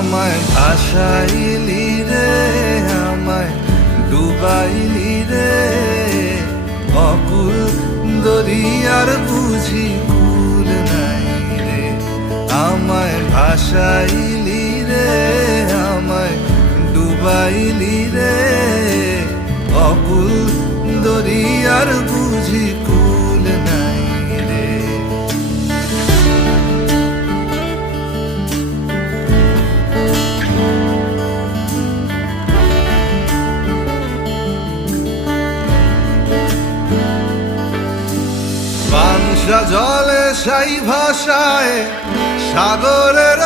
আমায় ভাসাইলি রে, আমায় ডুবাইলি রে, অকুল দরিয়ার বুঝি কুল নাই রে। আমায় ভাসাইলি রে, আমায় ডুবাইলি রে, অকুল দরিয়ার বুঝি কুল নাই রে। বানসা জলে সাই ভাষায় সাগরের